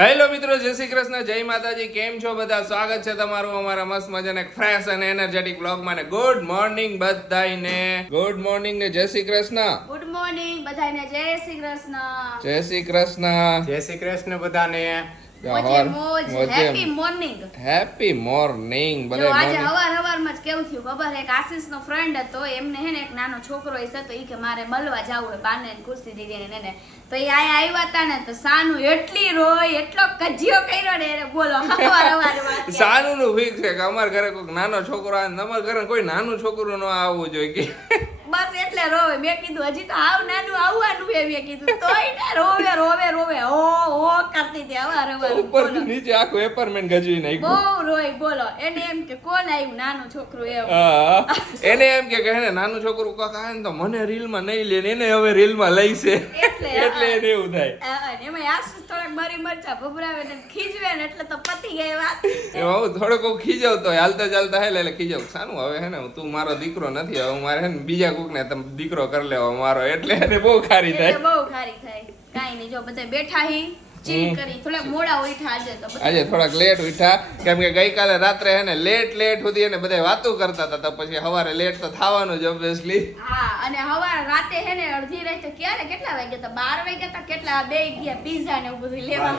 Hello મિત્રો, જય શ્રી કૃષ્ણ, જય માતાજી. કેમ છો બધા? સ્વાગત છે તમારું અમારા મસ્ત મજાના ફ્રેશ અને એનર્જેટિક બ્લોગમાં. ને ગુડ મોર્નિંગ બધાને. ગુડ મોર્નિંગ ને જય શ્રી કૃષ્ણ. ગુડ મોર્નિંગ બધાને. જય શ્રી કૃષ્ણ. જય શ્રી કૃષ્ણ. જય શ્રી કૃષ્ણ બધાને. મોજે મોજ. Happy morning. હેપી મોર્નિંગ જો બધા. આજે હવારમાં જ કેવું થયું ખબર? એક આશીષનો ફ્રેન્ડ હતો, એમને હે ને એક નાનો છોકરો હશે, તો ઈ કે મારે મળવા જાવું હોય બાને ને ખુશી દીદી ને. તો એ આયા આવ્યા હતા ને, તો સાનું એટલી રોય, એટલો કજિયો કર્યો ને એને, બોલો હવાર સાનું નું ફિક્સ છે કે અમારા ઘરે કોઈ નાનો છોકરો આવે, તમારા ઘરે કોઈ નાનું છોકરું ન આવવું જોઈએ કે બસ એટલે રોવે. મેં કીધું હજી તો આવ નાનું આવવાનું છે, મેં કીધું તોય ને રોવે રોવે રોવે ઓ કરતી હતી હવાર ઉપરથી નીચે આખું એપાર્ટમેન્ટ ગજવી નાખ્યું. બહુ રોય. બોલો એને એમ કે કોણ આવ્યું નાનું છોકરું એમ. હા, એને એમ કે હે નાનું છોકરું કાક આવે ને તો મને રીલમાં નહીં લે ને, એને હવે રીલમાં લઈ છે એટલે એને એવું થાય. એમાં આશીષ થોડાક મારી મરચા ભભરાવે ને ખીજવે ને, એટલે તો પતી ગઈ વાત. એમાં હું થોડોક ખીજાવતો હાલતા ચાલતા હે એટલે ખીજાવ સાનું હવે હે ને તું મારો દીકરો નથી, હવે મારે હે ને બીજા કોક ને તમે દીકરો કરી લેવો મારો, એટલે એને બહુ ખારી થાય. બહુ ખારી થાય. કાઈ નહીં, જો બધા બેઠા હી ચીલ કરી, થોડા મોડા ઉઠ્યા આજે તો બધા. આજે થોડાક લેટ ઉઠ્યા, કેમ કે ગઈકાલે રાત્રે હે ને લેટ સુધી એને બધા વાતો કરતા હતા, તો પછી સવારે લેટ તો થવાનું જ ઓબ્વિયસલી. હા, અને હવાર રાતે હે ને અડધી રાતે ક્યારે કેટલા વાગ્યા હતા? 12 વાગ્યા હતા. કેટલા બે ગયા પીઝા ને એવું બધું લેવા.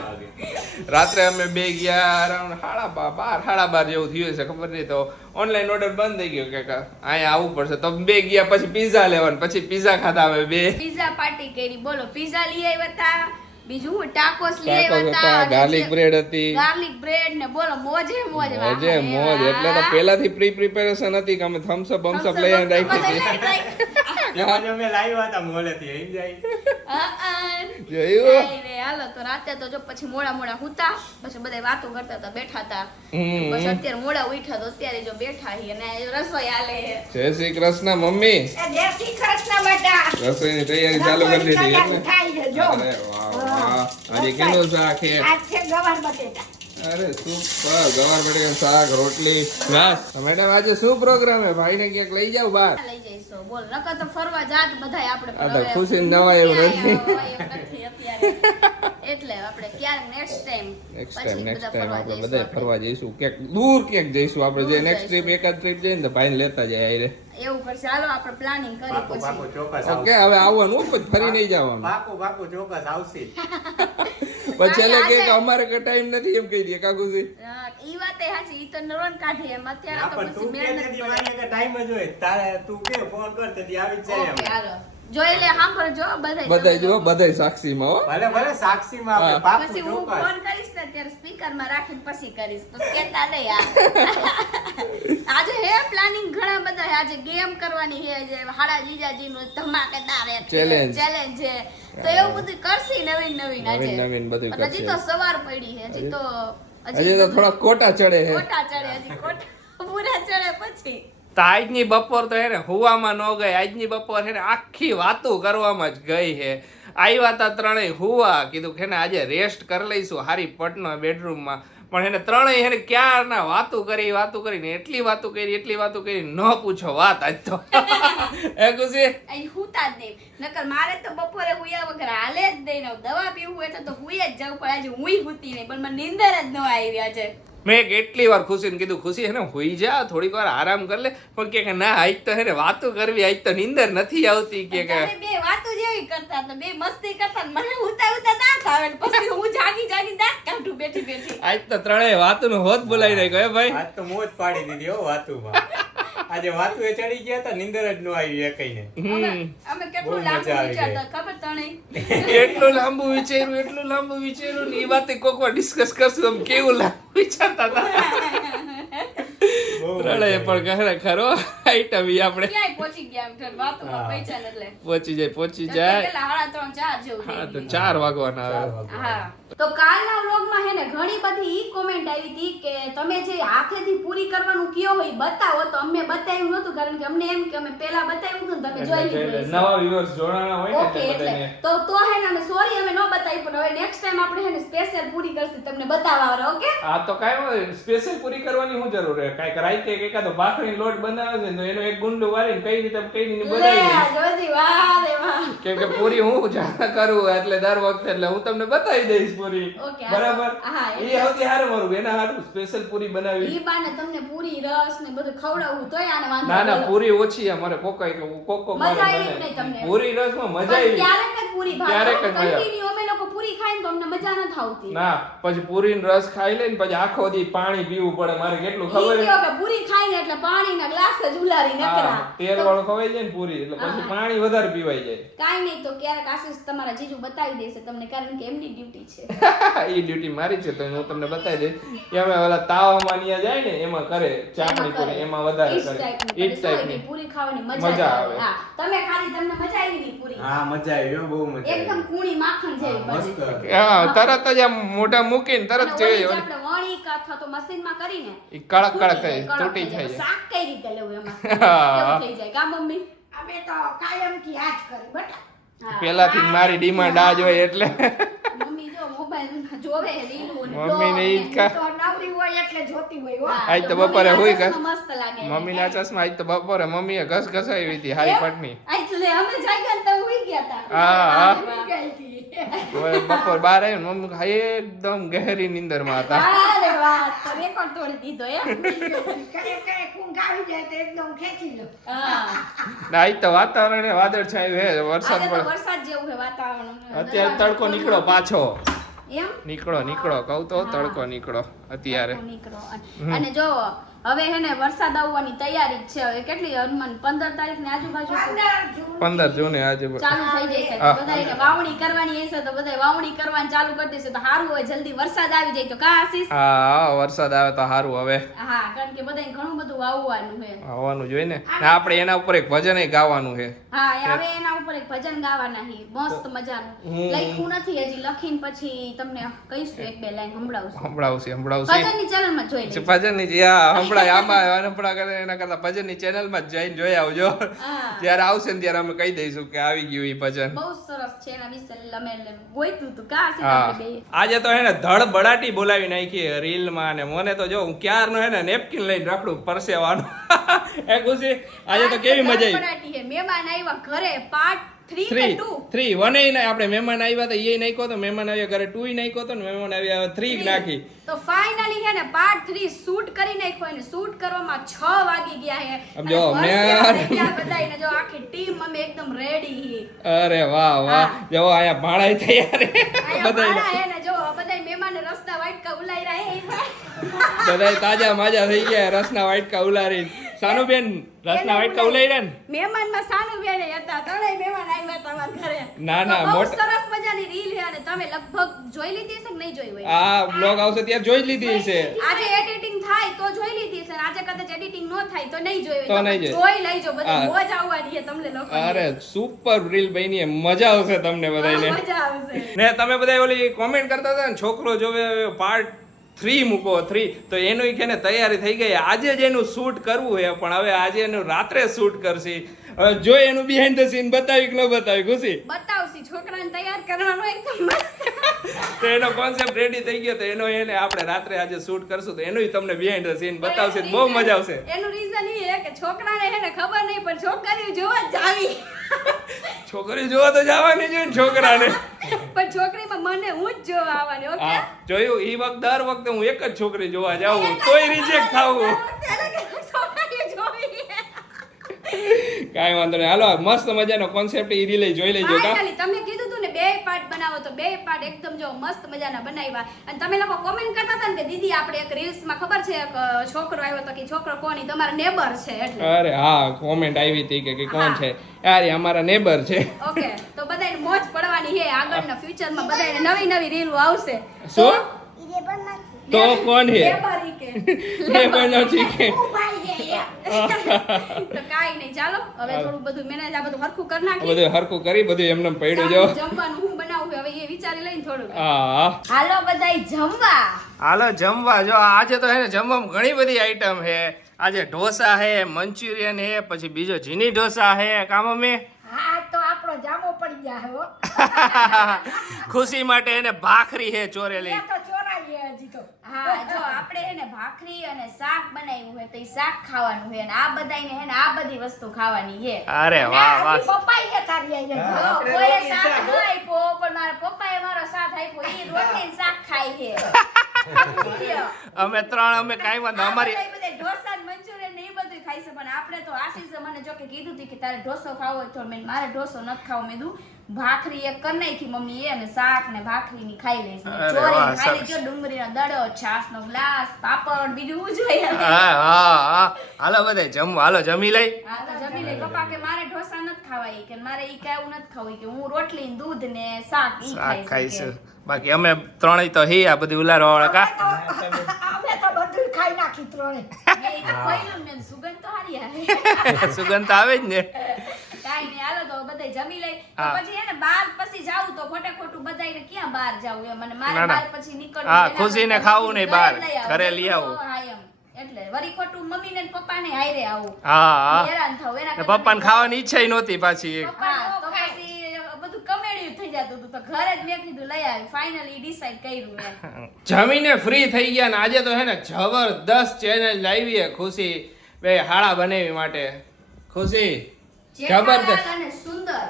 રાત્રે અમે બે ગયા અરાઉન્ડ 12:30 જેવું થયું છે, ખબર નહીં. તો ઓનલાઈન ઓર્ડર બંધ થઈ ગયો કે અહીંયા આવવું પડશે, તો બે ગયા પછી પીઝા લેવાનું, પછી પીઝા ખાધા અમે બે. પીઝા પાર્ટી કરી. બોલો, પીઝા લઈ આવ્યા હતા, બીજું હું ટાકોસ લઈ આવ્યા હતા, ગાર્લિક બ્રેડ હતી, ગાર્લિક બ્રેડ ને. બોલો મોજે મોજ. મોજે મોજ. એટલે તો પહેલાથી પ્રિપેરેશન હતી કે અમે થમ્સ અપ લઈ રાખી હતી. અમે લાવ્યા હતા મોલેથી અહીં જાય. જોયું? હાલો, તો રાતે તો જો પછી મોડા હુતા, પછી બધા વાતો કરતા હતા, બેઠા હતા. બસ અત્યારે મોડા ઉઠ્યા, તો અત્યારે જો બેઠા હી અને રસોઈ આલે. જય શ્રી કૃષ્ણ મમ્મી. જય શ્રી કૃષ્ણ બેટા. રસોઈની તૈયારી ચાલુ કરી દીધી એટલે. જો અરે વાહ વાહ. આજે કેનું શાક છે? આજ છે ગવાર બટેટા. અરે સુપર. ગવાર બટેકાનું શાક, રોટલી. બસ મેડમ, આજે શું પ્રોગ્રામ હે? ભાઈને ક્યાંક લઈ જાવ બહાર? લઈ જઈશું. બોલ, નકર તો ફરવા જાત બધાય આપણે. આ તો ખુશી નવા એવું નથી. અત્યારે એટલે આપણે ક્યારેક નેક્સ્ટ ટાઈમ આપણે બધા ફરવા જઈશું, ક્યાંક દૂર ક્યાંક જઈશું આપણે. જે નેક્સ્ટ ટ્રીપ એકાદ ટ્રીપ જઈએ ને તો ભાઈને લેતા જાય આયરે. એવું કરશે. હાલો આપણે પ્લાનિંગ કરી પાકું પછી. પાકું ચોક્કસ ઓકે, હવે આવવાનું પછી ફરી નહીં જવાનું. પાકું ચોક્કસ આવશે. પછી એટલે કે અમારે કઈ ટાઈમ નથી એમ કહી દે કાકુજી. હા, ઈ વાતે સાચી. ઈ તો નરોન કાઢી એમ. અત્યારે તો પણ પછી તું કે મહેનત તેથી પડે. મારી ટાઈમ જ હોય તારે, તું કે ફોન કર તેથી આવી જ જાય ઓકે, એમ. હાલો. જોઈ લે, સાંભળજો બધાય બધાય. જો, બધાય સાક્ષીમાં હો. ભલે સાક્ષીમાં આપણે હા. પાકું પછી હું ચોક્કસ. ફોન કરીશ ને ત્યારે સ્પીકરમાં રાખીને પછી કરીશ, તો કેતા નહીં આ. આજે હે પ્લાનિંગ ઘણા બધા હે. આજે ગેમ કરવાની હે, જે હાડા જીજાજીનું ધમાકેદાર એક Challenge. ચેલેન્જ છે. તો એવું બધું કરશી નવીન આજે. નવીન બધું પણ હજી તો કરશે. સવાર પડી છે. હજી તો થોડા કોટા ચડે હે. કોટા ચડે. હજી કોટા પૂરા ચડે પછી. તો આજની બપોર તો હે ને હુવામાં ન ગઈ. આજની બપોર હે ને આખી વાતો કરવામાં જ ગઈ હે. આવ્યા તા ત્રણેય હુવા, કીધું કે આજે રેસ્ટ કરી લઈશું હારી પટનો બેડરૂમમાં. પણ એને ત્રણેય એને ક્યારના વાતો કરીને એટલી વાતો કરી ન પૂછો વાત. આજ તો હે ખુશી? અહીં હુતા જ નહીં. નકર મારે તો બપોરે હુયા વગર હાલે જ નહીં. દવા પીવું એટલે તો હુઈ જ જવું પડે. આજે હુઈ હુતી નહીં, પણ મને નીંદર જ ન આવી આજે. મેં કેટલી વાર ખુશીને કીધું, ખુશી હે ને હુઈ જા, થોડીક વાર આરામ કરી લે. પણ કે ના, આજ તો હે ને વાતો કરવી, આજ તો નીંદર નથી આવતી. કે તમે બે વાતો જેવી કરતા હતા, બે મસ્તી કરતા, મને હુતા દાંત આવે ને પછી હું જાગી દાંત કાઢું બેઠી. આજ તો ત્રણેય વાતોનો હોત બોલાવી નાખ્યો હે ભાઈ. આજ તો મોજ પાડી દીધી હો વાતુમાં. આજે વાતુ એ ચડી ગયા હતા, નીંદર જ ન આવી એકઈને. અમે કેટલું બહુ લાંબુ મજા આવી વિચારતા ખબર તને? એટલું લાંબુ વિચાર્યું ને એ વાતે કોક વાર ડિસ્કસ કરશું આમ કેવું લાંબુ વિચારતા હતા. બહુ ત્રણેય મજા આવી. પણ ખરો આઈટમ ઈ આપણે ક્યાંય પહોંચી ગયા એમ થયું, વાતોમાં પૈસા ને એટલે. પહોંચી જાય. કેટલા 3:30 4 જેવું હા, તો થઈ ગયું. 4 વાગવાના આવે. હા, તો કાલના વ્લોગમાં હે ને ઘણી બધી ઈ કોમેન્ટ આવી હતી કે તમે જે હાથેથી પૂરી કરવાનું કયો હોય બતાવો. તો અમે બતાવ્યું નહોતું, કારણ કે અમને એમ કે અમે પહેલા બતાવ્યું હતું ને તમે જોઈ લીધું હશે. નવા વ્યુઅર્સ જોડાણા હોય ને ઓકે, એટલે તો હે ને અમે સોરી અમે ન બતાવી, પણ હવે નેક્સ્ટ ટાઈમ આપણે હે ને સ્પેશિયલ પૂરી કરશું તમને બતાવવા. ઓકે, આ તો કાઈ સ્પેશિયલ પૂરી કરવાની શું જરૂર હે? કાઈ રાઈતે એકાદો ભાખરીનો લોટ બનાવે છે ને તો એનો એક ગુંડું વાળીને કઈ રીતે લે, બનાવી જોજી, વાહ રે વાહ. કેમ કે પૂરી હું જાણ કરું એટલે દર વખતે એટલે હું તમને બતાવી દઈશ પૂરી ઓકે, બરાબર હા, એ સૌથી સારું મારું એના હારું સ્પેશિયલ પૂરી બનાવી ઈ બાને તમને પૂરી રસ ને બધું ખવડાવવું તોય આને વાંધો ના ના બોલો. પૂરી ઓછી અમારે કોકો મજા આવી જ નહીં તમને. પૂરી રસમાં મજા પણ આવી ક્યારેક જ પૂરી ભાવે. ક્યારેક જ મજા. Continue અમે લોકો પૂરી ખાઈને તો અમને મજા નથી આવતી. ના પછી પૂરીનો રસ ખાઈ લઈને પછી આખો દી પાણી પીવું પડે મારે કેટલું ઈ ખબર કયો કે પૂરી ખાઈને એટલે પાણીના ગ્લાસ જ ઉલારી નકરા. તેલ વાળું ખવાઈ જાય ને પૂરી એટલે પછી પાણી વધારે પીવાઈ જાય કાંઈ નહીં તો ક્યારેક આશીષ તમારા જીજુ બતાવી દેશે તમને કારણ કે એમની ડ્યુટી છે. એ ડ્યુટી મારી છે તો હું તમને બતાવી દઈશ એ અમે ઓલા તાવામાં ન્યા જાય ને એમાં કરે ચાપણી પૂરી એમાં વધારે ઈ જ કરે ટાઈપની ઈ જ કરે. શું હોય કે ટાઈપની પૂરી ખાવાની મજા મજા જ આવે. આવે. હા, તમે ખાધી તમને મજા આવી ની પૂરી? હા મજા આવી હો, બહુ મજા એકદમ આવી કૂણી માખણ જેવી હા, બની. મસ્ત હતી. હા તરત જ આમ મોઢા મૂકીને તરત અને જેવી ઓલી જે આપણે વણી કે અથવા તો મશીનમાં કરીને ઈ કડક ફૂટી કડક થઈ જાય, કડક તૂટી થઈ જાય. થઈ જાય શાક કઈ રીતે લેવું એમાં હા. એવું થઈ જાય કા મમ્મી? અમે તો કાયમથી આ જ કરી બેટા. હા. પેલાથી જ મારી ડિમાન્ડ આ જ હોય એટલે મમ્મી જો મોબાઈલમાં જોવે રીલું ને મમ્મીને blog ઈ ને. જ કા તો નવરી હોય એટલે જોતી હોય હો. હા, આજ તો મમ્મીના બપોરે હુઈ ચશ્મા ગઈ. મસ્ત લાગે. મમ્મીના ચશ્મા આજ તો બપોરે મમ્મીએ ઘસ ઘસાવી હતી હારી એમ? પટની આજ લે અમે જાગ્યા ને તો હુઈ ગયા તા. હા, હા. આવી ગઈ હતી. હવે બપોર બાર આવ્યું ને મમ્મી એકદમ ગહેરી નિંદરમાં હતા અરે વાહ, તો રેકોર્ડ તોડી દીધો એમ. ક્યારેક ઊંઘ આવી જાય તો એકદમ ખેંચી લો. હા. ના આજ તો વાતાવરણ એ વાદળ છાયું હે વરસાદ આજે તો પડે વરસાદ જેવું છે વાતાવરણ. અત્યારે તડકો નીકળો પાછો એમ? નીકળો કહું તો તડકો નીકળો અત્યારે નીકળો. અને જો હવે હે ને વરસાદ આવવાની તૈયારી જ છે. હવે કેટલી અનુમાન 15 તારીખની આજુબાજુ 15 જૂન 15 જૂને આજે ચાલુ થઈ જશે. હા. તો બધાને વાવણી કરવાની હશે તો બધા વાવણી કરવાનું ચાલુ કરી દેશે તો સારું હોય જલ્દી વરસાદ આવી જાય તો કા આશીષ? હા વરસાદ આવે તો સારું હવે હા, કારણ કે બધાને ઘણું બધું વાવવાનું છે. આવવાનું જોઈએ ને ને આપણે એના ઉપર એક ભજન ગાવાનું છે હા, એ હવે એના ઉપર એક ભજન ગાવાના છે મસ્ત મજાનું. લખ્યું નથી હજી, લખીને પછી તમને કહીશું એક બે લાઈન સંભળાવશું. સંભળાવશે ભજનની ચેનલમાં જોઈ લેજો. ભજન ની હમણાં આમાં હમણાં કરે એના કરતા ભજન ની ચેનલ માં જઈને જોઈ આવજો હા. જ્યારે આવશે ને ત્યારે અમે કહી દઈશું કે આવી ગયું એ ભજન બહુ સરસ છે એના વિશે અમે ગોઈતું હતું કા આશીષ હા આપણે બે. આજે તો હે ને ધડ બડાટી બોલાવી નાખી રીલ માં ને મને તો જો હું ક્યારનો હે ને નેપકિન લઈને રાખડું પરસેવાનું એ ખુશી આજે તો કેવી મજા આવી ધડબડાટી છે. મહેમાન આવ્યા ઘરે પાર્ટ 3 કે 2 3 1 એ આપણે મહેમાન આવ્યા તો એ નાખ્યો તો મહેમાન આવ્યા ઘરે 2 ય નાખ્યો તો ને મહેમાન આવ્યા 3 નાખી તો ફાઇનલી છે ને પાર્ટ 3 શૂટ કરી નાખ્યો અને શૂટ કરવામાં 6 વાગી ગયા છે. આમ જો, અને મેં- થઈ ગયા બધાયને. જો આખી ટીમ અમે એકદમ રેડી હી. અરે વાહ વાહ જો અહીંયા ભાણાઈ તૈયાર આયા બધાય મારા હે ને જો બધાય મહેમાને રસ્તા વાટકા ઉલાઈ રહ્યા હે. બધાય તાજા માજા થઈ ગયા રસના વાટકા ઉલારી સાનુબેન રસના વાટકા ઉલાઈ રહ્યા ને મહેમાનમાં સાનુબેન ય હતા. ત્રણેય મહેમાન આવ્યા હતા અમારા ઘરે. ના, ના, તો બહુ મોટા- સરસ મજાની રીલ છે અને તમે લગભગ જોઈ લીધી છે કે નહીં જોઈ હોય? આ બ્લોગ આવશે ત્યારે જોઈ જ લીધી છે આજે એડિટિંગ થાય તો જોઈ લીધી છે અને આજે કદાચ એડિટિંગ ન થાય તો નહીં જોઈ તો હોય. નહીં તમે જોઈ. જોઈ લેજો. બધી હા. મોજ આવવાની છે તમને લોકોને. અરે સુપર રીલ બની મજા આવશે તમને બધાને મજા આવશે. ને તમે બધા ઓલી કોમેન્ટ કરતા હતા ને છોકરો જોવે પાર્ટ 3 મૂકો 3 તો એનું કે ને તૈયારી થઈ ગઈ આજે જ એનું શૂટ કરવું છે પણ હવે આજે એનું રાત્રે શૂટ કરશે હવે જો એનું બિહાઇન્ડ ધ સીન બતાવી કે ન બતાવી ખુશી બતાવશી છોકરાને તૈયાર કરવાનો એકદમ મસ્ત. તો એનો કોન્સેપ્ટ રેડી થઈ ગયો તો એનો એને આપણે રાત્રે આજે શૂટ કરશું તો એનું તમને બિહાઇન્ડ ધ સીન બતાવશે તો બહુ મજા આવશે એનું રીઝન એ છે કે છોકરાને હે ને ખબર નહીં પણ છોકરીઓ જોવા જ આવી. છોકરી જોવા તો જવાની જોઈએ ને છોકરાને પણ છોકરીમાં મને હું જ જોવા આવવાની. ઓકે હા જોયું ઈ વખત દર વખતે હું એક જ છોકરી જોવા જાઉં તોય રિજેક્ટ થાવું છોકરીઓ જોવી. કાંઈ વાંધો નહીં હાલો મસ્ત મજાનો કોન્સેપ્ટ ઈ રીલે જોઈ લેજો કા ફાઇનલી તમે કીધું તું ને બે પાર્ટ બનાવો તો બે પાર્ટ એકદમ જો મસ્ત મજાના બનાવ્યા અને તમે લોકો કોમેન્ટ કરતા હતા ને કે દીદી આપણે એક રીલ્સ માં ખબર છે એક છોકરો આવ્યો તો કે છોકરો કોની તમારા નેબર છે એટલે. અરે હા કોમેન્ટ આવી હતી કે કોણ છે યાર એ અમારા નેબર છે ઓકે તો બધાને મોજ પડવાની છે આગળના ફ્યુચરમાં બધાને નવી નવી રીલો આવશે. શું ઈ પણ નથી. તો કોણ છે નેબર ઈ કે. નેબર નથી કે હું ભાઈ છે એમ. તો કાઈ નહીં ચાલો હવે થોડું બધું મેનેજ આ બધું હરખું કરી આ નાખી. બધું હરખું કરી બધું એમને પડ્યું જો જમવાનું હું બનાવું હવે એ વિચારી લઈને થોડું. હા હાલો બધાય જમવા. હાલો જમવા જો આજે તો હે ને જમવામાં ઘણી બધી આઈટમ છે આજે ઢોસા છે મંચુરિયન છે પછી બીજો ઝીની ઢોસા છે કા મમ્મી હા તો આપણો જામો પડી જાય હો. ખુશી માટે એને ભાખરી છે ચોરેલી એ તો ચોરાઈ કે હજી તો હા જો આપણે હે ને ભાખરી અને શાક બનાવ્યું હોય તો ઈ શાક ખાવાનું છે અને આ બધાને હે ને આ બધી વસ્તુ ખાવાની છે. અરે વાહ વાહ પપ્પાએ કે તારી આઈ હા. જો આપણે કોઈએ રોટલી શાક શાક. ન આપ્યો પણ મારા પપ્પાએ મારો સાથ આપ્યો ઈ રોટલી ને શાક ખાય છે. અમે ત્રણ અમે કાંઈ વાંધો અમારી આ બધા ઢોસા ને મંચુરિયન ને ઈ બધું ખાઈ છે પણ આપણે તો આશીષે મને જો કે કીધું હતું કે તારે ઢોસો ખાવો હોય તો મેં મારે ઢોસો નથી ખાવો મેં કીધું ભાખરી એક કરી નાખી મમ્મી અને શાક ને ભાખરી ની ખાઈ લઈશ ને અરે ચોરી વાહ, ખાઈ સરસ. લેજો ડુંગળીનો દડો છાસ નો ગ્લાસ પાપડ બીજું શું જોઈએ હવે? હા હા હા હાલો બધે જમવા હાલો જમી લઈ હા તો જમી લે પપ્પા કે મારે ઢોસા નથી ખાવા ઈ કે મારે ઈ કાંઈ એવું નથી ખાવું ઈ કે હું રોટલી ને દૂધ ને શાક ઈ શાક ખાઈશ ખાઈશું બાકી અમે ત્રણેય તો હી આ બધી ઉલારવા વાળા કા અમે તો બધું ખાઈ નાખી ત્રણે મેં ઈ તો ખોઈલું ને સુગંધ તો હારી આવે સુગંધ તો આવે જ ને કાંઈ નહીં હાલો તો બધાય જમી લઈ તો હા. પછી હે ને બહાર પછી જાવું તો ખોટે ખોટું બધાયને ક્યાં બહાર જાવું એમ અને મારે ના, ના. બહાર પછી નીકળવું હા, એના ખુશીને કરતાં ખાવું નહીં બહાર, ઘરે જ લઈ આવું. ઘરે લઈ આવું. હા એમ એટલે વળી ખોટું મમ્મીને ને પપ્પાને હાયરે આવું હા હા હેરાન થાવ એના ને કરતાં પપ્પાને ખાવાની ઈચ્છા નહોતી પાછી હા તો પછી બધું કમેડિયું થઈ જતું હતું તો ઘરે જ મેં કીધું લઈ આવી ફાઇનલી ડિસાઈડ કર્યું મેં જમીને ફ્રી થઈ ગયા ને આજે તો હે ને જબરદસ્ત ચેલેન્જ લાવી હે ખુશી બે હાડા બનાવી માટે ખુશી જેઠાલાલ જબરદસ્ત અને સુંદર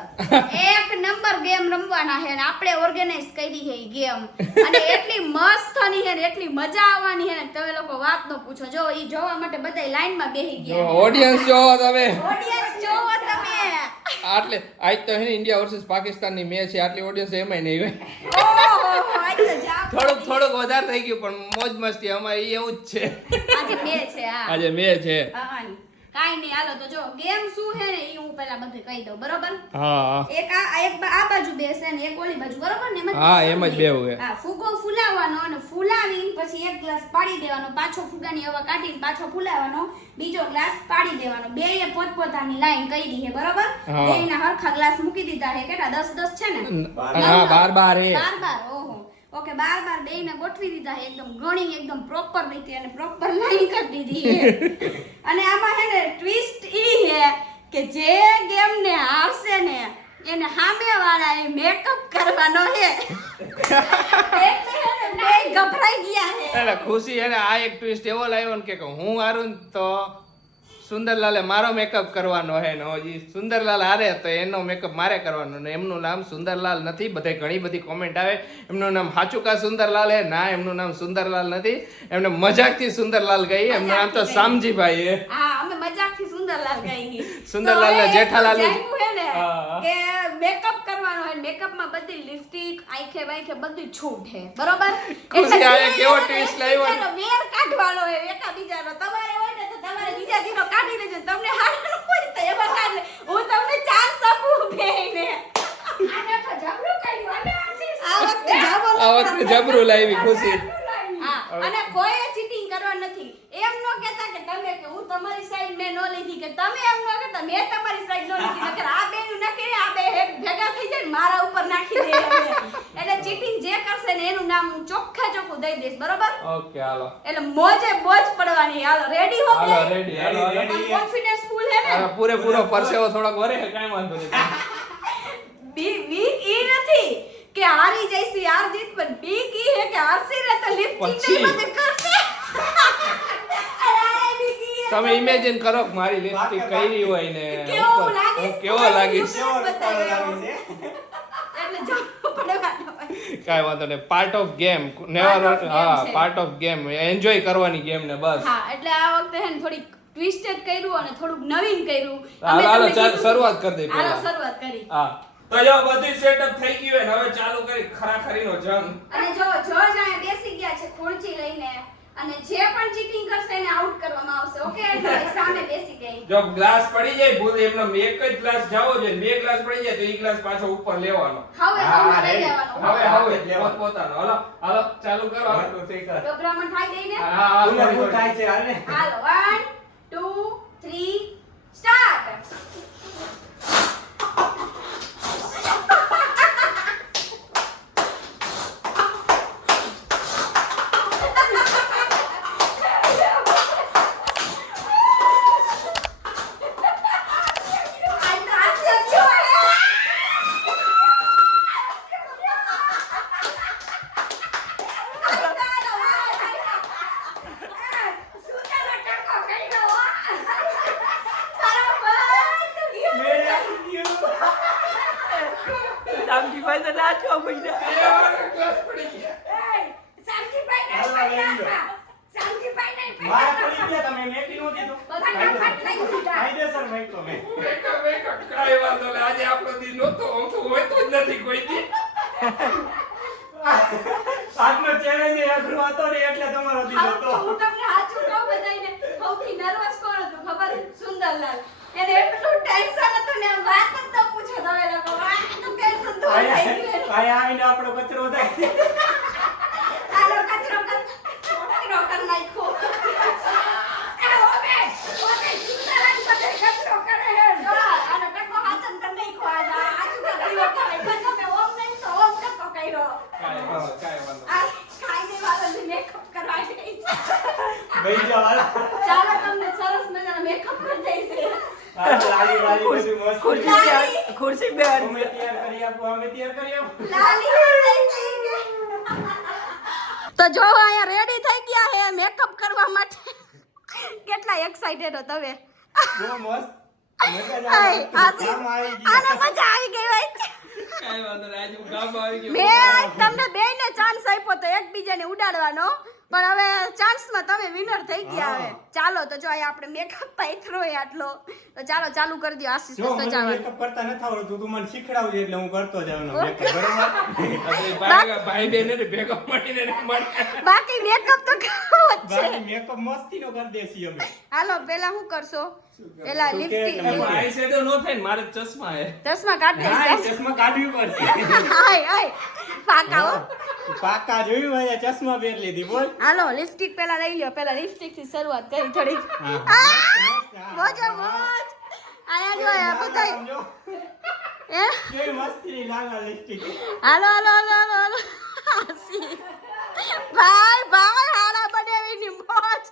એક નંબર ગેમ રમવાના છે ને આપણે ઓર્ગેનાઇઝ કરી છે ઈ ગેમ અને એટલી મસ્ત ની છે ને એટલી મજા આવવાની છે ને તમે લોકો વાત ન પૂછો જો ઈ જોવા માટે બધા લાઈનમાં બેહી ગયા ઓડિયન્સ જોવો તમે ઓડિયન્સ જોવો તમે આટલે આજ તો હે ને ઇન્ડિયા વર્સિસ પાકિસ્તાનની મેચ છે આટલી ઓડિયન્સ એમાંય નહીં હોય ઓહો આજ તો જામ થોડુંક વધારે થઈ ગયું પણ મોજ મસ્તી અમારે ઈ એવું જ છે આજે બે છે હા આજે મેચ છે હા કાઈ નહીં હાલો તો જો ગેમ શું છે ને ઈ હું પહેલા બધું કહી દઉં બરોબર હા એક આ બાજુ બેસે ને એક ઓલી બાજુ બરોબર ને હા, એમ જ બેવું હે. હા ફૂગો ફૂલાવવાનો અને ફૂલાવી પછી એક ગ્લાસ પાડી દેવાનો પાછો ફૂગાની હવા કાઢીને પાછો ફૂલાવવાનો બીજો ગ્લાસ પાડી દેવાનો બેય પોતપોતાની લાઈન કરી છે બરોબર હા. બેયના હરખા ગ્લાસ મૂકી દીધા છે કેટલા 10 છે ને હા બાર બાર હે 12 ઓહો ઓકે 12 બેયને ગોઠવી દીધા છે એકદમ ગણી એકદમ પ્રોપર રીતે અને પ્રોપર લાઈન કરી દીધી છે અને આમાં છે ને ટ્વિસ્ટ ઈ છે કે જે ગેમ ને હારશે ને એને સામેવાળાએ મેકઅપ કરવાનો છે એટલે છે ને બેય ગભરાઈ ગયા છે એટલે ખુશી એને આ એક ટ્વિસ્ટ એવો લાવ્યો ને કે હું હારું ને તો સુંદરલાલે મારો મેકઅપ કરવાનો હે ને હજી સુંદરલાલ હારે તો એનો મેકઅપ મારે કરવાનો ને એમનું નામ સુંદરલાલ નથી બધે ઘણી બધી કોમેન્ટ આવે એમનું નામ હાચુકા સુંદરલાલ હે ના એમનું નામ સુંદરલાલ નથી એમને મજાકથી સુંદરલાલ કહી એમનું નામ તો શામજીભાઈ હે હા અમે મજાકથી સુંદરલાલ કહી સુંદરલાલને જેઠાલાલનું જ- હે ને હા. કે મેકઅપ કરવાનો હોય મેકઅપમાં બધી લિપસ્ટિક આંખે વાંખે બધું છૂટ છે બરોબર ખુશી આ એક એવો એટલે twist લાવ્યો ને. એકબીજાનો વેર કાઢવાનો હોય એકા બીજાનો તમારે હોય ને તો તમારે બીજાજીનો કાઢી લેજો તમને હારવાનું હોય તો એમાં કાઢ લે હું તમને ચાન્સ આપું બેયને આને તો જબરું કર્યું અને આશીષ આ વખતે જાવો આ વખતે જબરું લાવી ખુશી હા અને કોઈ ચીટિંગ કરવા નથી એમ નો કહેતા કે તમે કે હું તમારી સાઈડ મેં નો લીધી કે તમે એમ નો કહેતા મેં તમારી સાઈડ નો લીધી નકર આ બેનું નખરી આ બે એક ભેગા થઈ જાય ને મારા ઉપર નાખી દે હવે. એટલે ચીટિંગ જે કરશે ને એનું નામ હું ચોખ્ખે ચોખ્ખું દઈ દઈશ બરોબર ઓકે હાલો એટલે મોજે મોજ પડવાની હાલો રેડી હો હાલો રેડી હાલો હાલો. Ready. કોન્ફિડન્સ ફૂલ હે ને હવે પૂરેપૂરો પરસેવો થોડોક વરે કાંઈ વાંધો નહીં બીક ઈ નથી કે હારી જઈશી હાર જીત પણ બીક ઈ હે કે હારસી ને તો લિફ્ટિંગ પછી? ને બધું કરશે અરે બીક ઈ હે. તમે ઇમેજિન કરો કે મારી લિપસ્ટિક કરી હોય ને કેવો ઉપર- લાગીશ? હું કેવો લાગીશ કેવો રસ્તો લાગે છે એટલે જવું પડવાનું હોય. કાંઈ વાંધો નહીં part of game Part never of game હા છે. પાર્ટ ઓફ ગેમ એન્જોય કરવાની ગેમ ને બસ હા એટલે આ વખતે હે ને થોડીક ટ્વિસ્ટેડ કર્યું અને થોડુંક નવીન કર્યું હાલો, હાલો, તમને ચાલ, કીધું- શરૂઆત કરી દઈએ હાલો પહેલા. શરૂઆત કરી હા તો જો બધું સેટઅપ થઈ ગયું ને હવે ચાલુ કરી ખરાખરીનો જંગ અને જો જોર્જ અહીંયા બેસી ગયા છે ખુરચી લઈને અને જે પણ ચીટિંગ કરશે એને આઉટ કરવામાં આવશે ઓકે એટલે એ સામે બેસી ગઈ જો ગ્લાસ પડી જાય ભૂલ એમનો એક જ ગ્લાસ જાવો જોઈએ બે ગ્લાસ પડી જાય તો એ ગ્લાસ પાછો ઉપર લેવાનો હવે હા, હવે લઈ ready. લેવાનો હવે હવે હવે લેવાનો. પોતાનો હાલો હાલો ચાલુ કરો One, two, three, કર. ડોબરામણ ખાઈ દઈને હા હા તું થોડી, શું થોડી. થાય છે હાલે હાલો 1 2 3 સ્ટાર્ટ મારા પડી ગયા તમે મેકી નો દીધો કાયદેસર મેકો મેં કાંઈ વાંધો નહીં. આજે આપણો દી નહોતો અમથું હોય તો જ નથી કોઈ દી. આજનો ચેલેન્જ અઘરો હતો ને એટલે તમારો દી હતો હું તમને સાચું કહું બધાયને, સૌથી nervous કોણ હતું ખબર છે? સુંદરલાલ. એને એટલું ટેન્શન હતું ને આમ વાત જ ન પૂછો તમે લોકો. આટલું ટેન્શન તો થઈ ગયું એને. આયા આવીને આપણો કચરો થાય આનો કચરો કર નાખ્યો. એ ઓમે સુંદરલાલ બધે કચરો કરે હે. આનો ટકો હાથન કર નાખ્યો. આજુ દીવો કરે. તમે ઓમ નહીં તો ઓમ ટકો કર્યો. કાંઈ વાંધો નહીં. આ કાઈ નહીં વાળો મેકઅપ કરવા ગઈ. ભાઈ જો હાલ ચાલો તમને સરસ મજાનો મેકઅપ કરી દઈશ. લાલી લાલી બધું મસ્ત ખુરશી બે અમે તૈયાર કરી આપો અમે તૈયાર કરી આપો તો જો અહીંયા રેડી થઈ ગયા હે મેકઅપ કરવા માટે. કેટલા એક્સાઇટેડ હો તમે. બહુ મસ્ત મજા જ આય, આવે આમ આવી ગઈ આને મજા આવી ગઈ ભાઈ. કાંઈ વાંધો નહીં. આજે હું ગામમાં આવી ગયો. મેં આજ તમને બેયને ચાન્સ આપ્યો તો એકબીજાને ઉડાડવાનો, પણ હવે ચાન્સમાં તમે વિનર થઈ ગયા. હવે ચાલો તો જો અહીંયા આપણે મેકઅપ પાથરો આટલો, તો ચાલો ચાલુ કરી દો આશીષ જો મને સજાવટ. મેકઅપ કરતા નથી આવડતું તું મને શીખડાવજે એટલે હું કરતો જાઉં મેકઅપ બરોબર ભાઈ બહેન ને ભેગા મળીને રમણ. બાકી મેકઅપ તો કરવો જ છે. બાકી મેકઅપ મસ્તીનો કરી દેસી અમે હાલો પેલા શું કરશો? પેલા તું કે લિપસ્ટિક એટલે મને આઈ શેડો નો થાય ને, મારે ચશ્મા હે. ચશ્મા કાઢી હા દઈશ. ચશ્મા કાઢવી પડશે આય આય પાકા હો. પાકા જોયું હોય ચશ્મા પહેર લીધી બોલ હાલો લિપસ્ટિક પેલા લઈ લ્યો. પેલા લિપસ્ટિક થી શરૂઆત કરી થોડી. હા, મોજો મોજ. આયા જો આયા બધાય. સમજો? હે કેવી મસ્તીની લાગે લિપસ્ટિક હાલો હાલો હાલો હાલો હાલો. હાસી. ભાઈ ભાઈ હારા બનાવીની મોજ.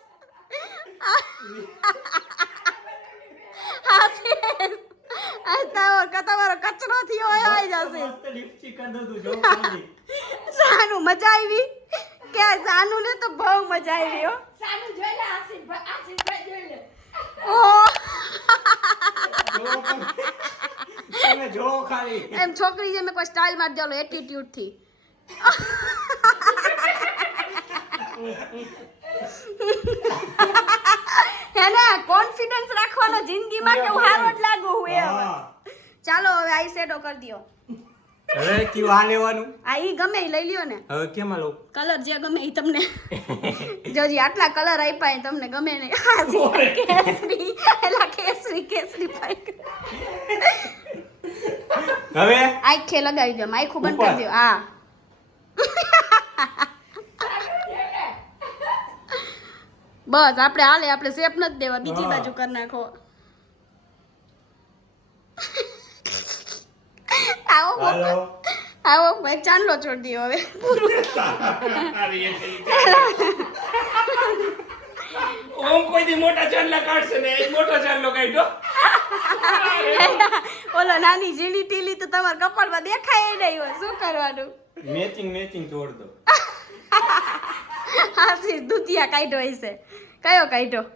હાસી. આ તમારો કચરો થયો હોય આવી જશે. મસ્ત લિપસ્ટિક કરી દઉં તું જો ખાલી સાનુ મજા આવી કે સાનુ ને તો બહુ મજા આવી હો. સાનું જોઈ લે આશીષભાઈ જોઈ લે. ઓહ જો તમે જો ખાલી એમ છોકરી જે મેં કોઈ સ્ટાઇલ માર દેલો એટીટ્યુડ થી. હેને કોન્ફિડન્સ રાખવાનો જિંદગીમાં કે હું હારો જ લાગુ હું એ. હા. ચાલો હવે આઈ શેડો કરી દયો. હવે કયું આ લેવાનું આ ઈ ગમે ઈ લઈ લ્યો ને. હવે કેમાં લઉં કલર જે ગમે ઈ તમને. જોજી આટલા કલર આપ્યા એ તમને ગમે નહીં. હા કેસરી એલા કેસરી પાઈ. હવે આંખે લગાવી દો. આંખું બંધ કરી દો. હા બસ આપણે હાલે. આપણે શેપ નથી દેવા. બીજી હા. બાજુ કરી નાખો. આવો હાલો આવો ભાઈ ચાંદલો છોડી દો હવે. પૂરું. ઓમ કોઈ દી મોટા ચાંદલા કાઢશે ને, એક મોટો ચાંદલો કાઢ્યો. ઓલો નાની ઝીલી ટીલી તો તમારા કપાળમાં દેખાય નહીં હોય. શું કરવાનું? મેચિંગ જોડ દો આશીષ દુધિયા કાઢ્યો હશે. કયો કાઢ્યો?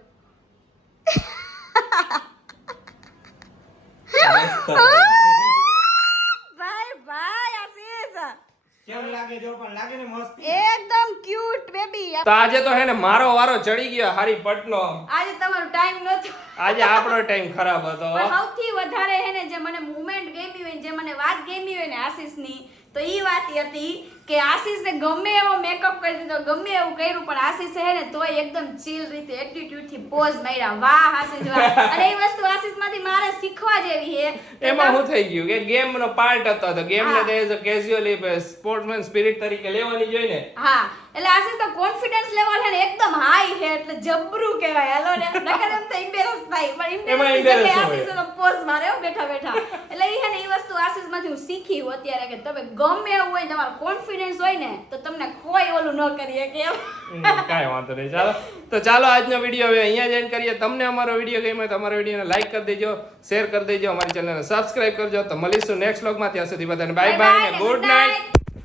ભાઈ ભાઈ આશીષ કેમ લાગે જો પણ લાગે ને મસ્ત એકદમ ક્યુટ બેબી. તો આજે તો હે ને મારો વારો ચડી ગયો હારી પટનો. આજે તમારો ટાઈમ નતો. આજે આપણો ટાઈમ ખરાબ હતો. પણ સૌથી વધારે હે ને જે મને મુમેન્ટ ગમી હોય, જે મને વાત ગમી હોય ને આશીષની, તો ઈ વાત ઈ હતી કે આશીષને ગમે એવો મેકઅપ કરી દીધો, ગમે એવું કર્યું, પણ આશીષે હે ને તોય એકદમ ચીલ રીતે એટીટ્યુડ થી પોઝ માર્યા. વાહ આશીષ વાહ. અને એ વસ્તુ આશીષમાંથી મારે શીખવા જેવી છે. એમાં શું થઈ ગયું કે ગેમ નો પાર્ટ હતો તો ગેમ ને as a casually sportsman spirit તરીકે લેવાની જોઈએ ને. હા એટલે આશીષ તો કોન્ફિડન્સ લેવલ છે ને એકદમ હાઈ છે, એટલે જબરું કહેવાય. હાલો ને નકર એમ તો ઇમ્બેરસ થાય, પણ એમાં ઇમ્બેરસ embarrass આશીષ તો પોઝ મારે હો બેઠા બેઠા. એટલે ઈ છે ને ઈ વસ્તુ આશીષમાંથી હું શીખી હું અત્યારે કે તમે ગમે એવું હોય, તમારો કોન્ફિડન્સ હોય ને તો તમને કોઈ ઓલું ન કરી શકે એમ. કાંઈ વાંધો નહીં. ચાલો આજનો વિડીયો હવે અહીંયા જ એન્ડ કરીએ. તમને અમારો વિડીયો ગમ્યો તો અમારો વિડીયોને લાઈક કરી દેજો, શેર કરી દેજો, અમારી ચેનલને સબસ્ક્રાઇબ કરજો. તો મળીશું નેક્સ્ટ વ્લોગમાં. ત્યાં સુધી બધાને બાય બાય ને ગુડ નાઇટ.